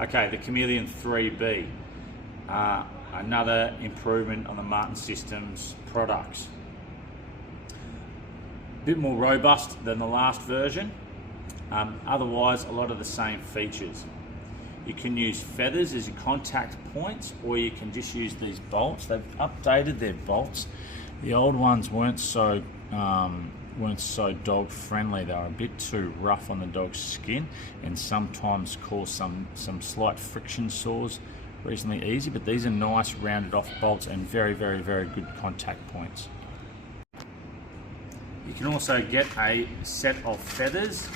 Okay, the Chameleon 3B, another improvement on the Martin Systems products. A bit more robust than the last version, otherwise a lot of the same features. You can use feathers as your contact points, or you can just use these bolts. They've updated their bolts. The old ones weren't so dog friendly. They were a bit too rough on the dog's skin and sometimes cause some slight friction sores reasonably easy, but these are nice rounded off bolts and very good contact points. You can also get a set of feathers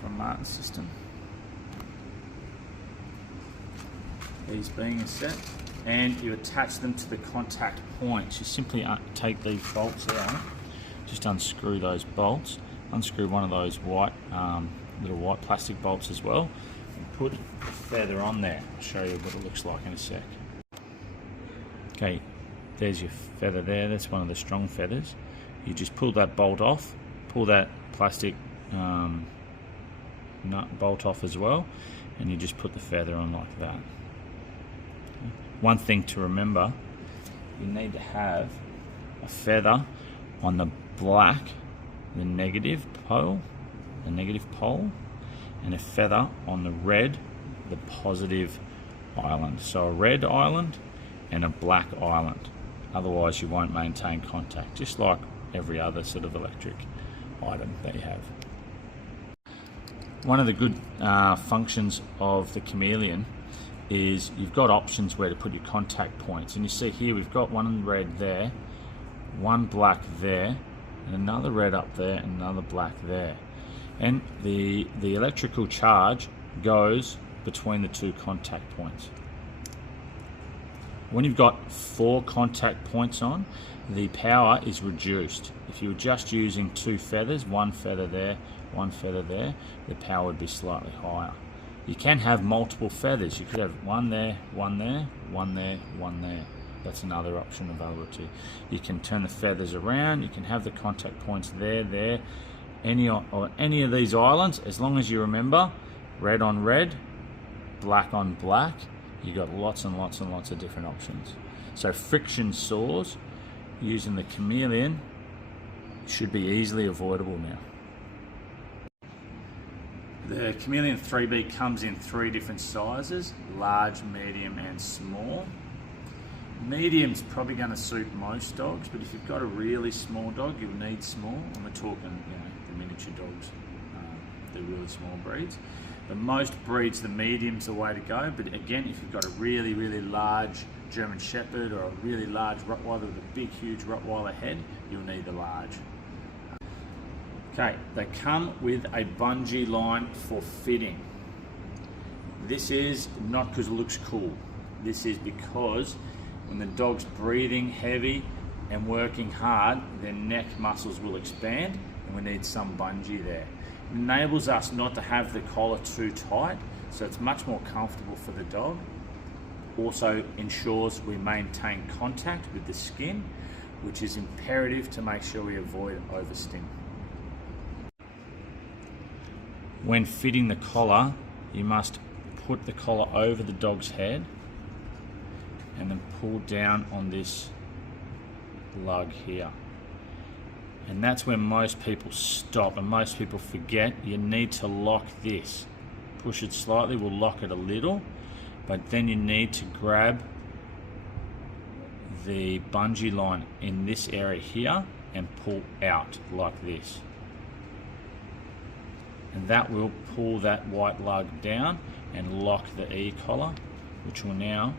from Martin System. These being a set, and you attach them to the contact points. You simply take these bolts out, just unscrew those bolts, unscrew one of those white little white plastic bolts as well, and put the feather on there. I'll show you what it looks like in a sec. Okay, there's your feather there. That's one of the strong feathers. You just pull that bolt off, pull that plastic nut bolt off as well, and you just put the feather on like that. One thing to remember, you need to have a feather on the black, the negative pole, and a feather on the red, the positive island. So a red island and a black island. Otherwise you won't maintain contact, just like every other sort of electric item that you have. One of the good functions of the Chameleon is you've got options where to put your contact points, and you see here we've got one red there, one black there, and another red up there, and another black there, and the electrical charge goes between the two contact points. When you've got 4 contact points on, the power is reduced. If you were just using 2 feathers, one feather there, one feather there, the power would be slightly higher. You can have multiple feathers. You could have one there, one there, one there, one there. That's another option available to you. You can turn the feathers around. You can have the contact points there, any of these islands, as long as you remember red on red, black on black. You've got lots and lots of different options. So friction sores using the Chameleon should be easily avoidable now. The Chameleon 3B comes in 3 different sizes: large, medium and small. Medium's probably going to suit most dogs, but if you've got a really small dog, you'll need small. And we're talking, the miniature dogs, the really small breeds. But most breeds, the medium's the way to go. But again, if you've got a really large German Shepherd or a really large Rottweiler with a big, huge Rottweiler head, you'll need the large. Okay, they come with a bungee line for fitting. This is not because it looks cool. This is because when the dog's breathing heavy and working hard, their neck muscles will expand, and we need some bungee there. It enables us not to have the collar too tight, so it's much more comfortable for the dog. Also ensures we maintain contact with the skin, which is imperative to make sure we avoid overstim. When fitting the collar, you must put the collar over the dog's head and then pull down on this lug here. And that's where most people stop and most people forget. You need to lock this. Push it slightly, we'll lock it a little, but then you need to grab the bungee line in this area here and pull out like this. And that will pull that white lug down and lock the E-collar, which will now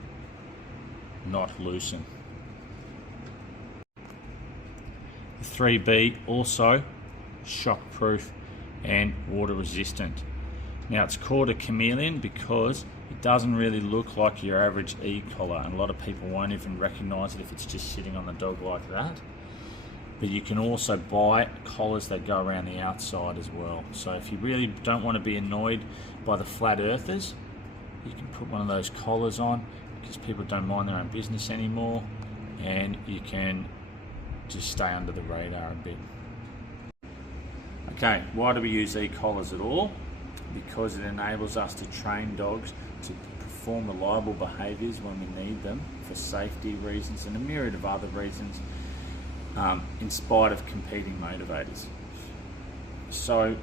not loosen. The 3B also shockproof and water resistant. Now it's called a Chameleon because it doesn't really look like your average E-collar, and a lot of people won't even recognise it if it's just sitting on the dog like that. But you can also buy collars that go around the outside as well. So if you really don't want to be annoyed by the flat earthers, you can put one of those collars on because people don't mind their own business anymore, and you can just stay under the radar a bit. Okay, why do we use E-collars at all? because it enables us to train dogs to perform reliable behaviours when we need them for safety reasons and a myriad of other reasons, in spite of competing motivators. So,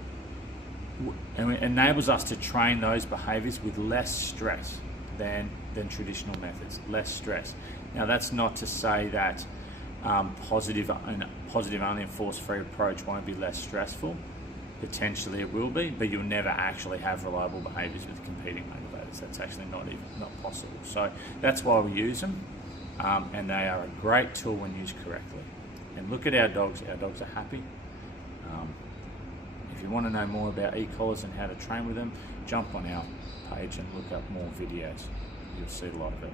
and it enables us to train those behaviours with less stress than traditional methods, less stress. Now, that's not to say that positive only and force-free approach won't be less stressful. Potentially it will be, but you'll never actually have reliable behaviours with competing motivators. That's actually not possible. So that's why we use them, and they are a great tool when used correctly. And look at our dogs. Our dogs are happy. If you want to know more about e-collars and how to train with them, jump on our page and look up more videos. You'll see a lot of it.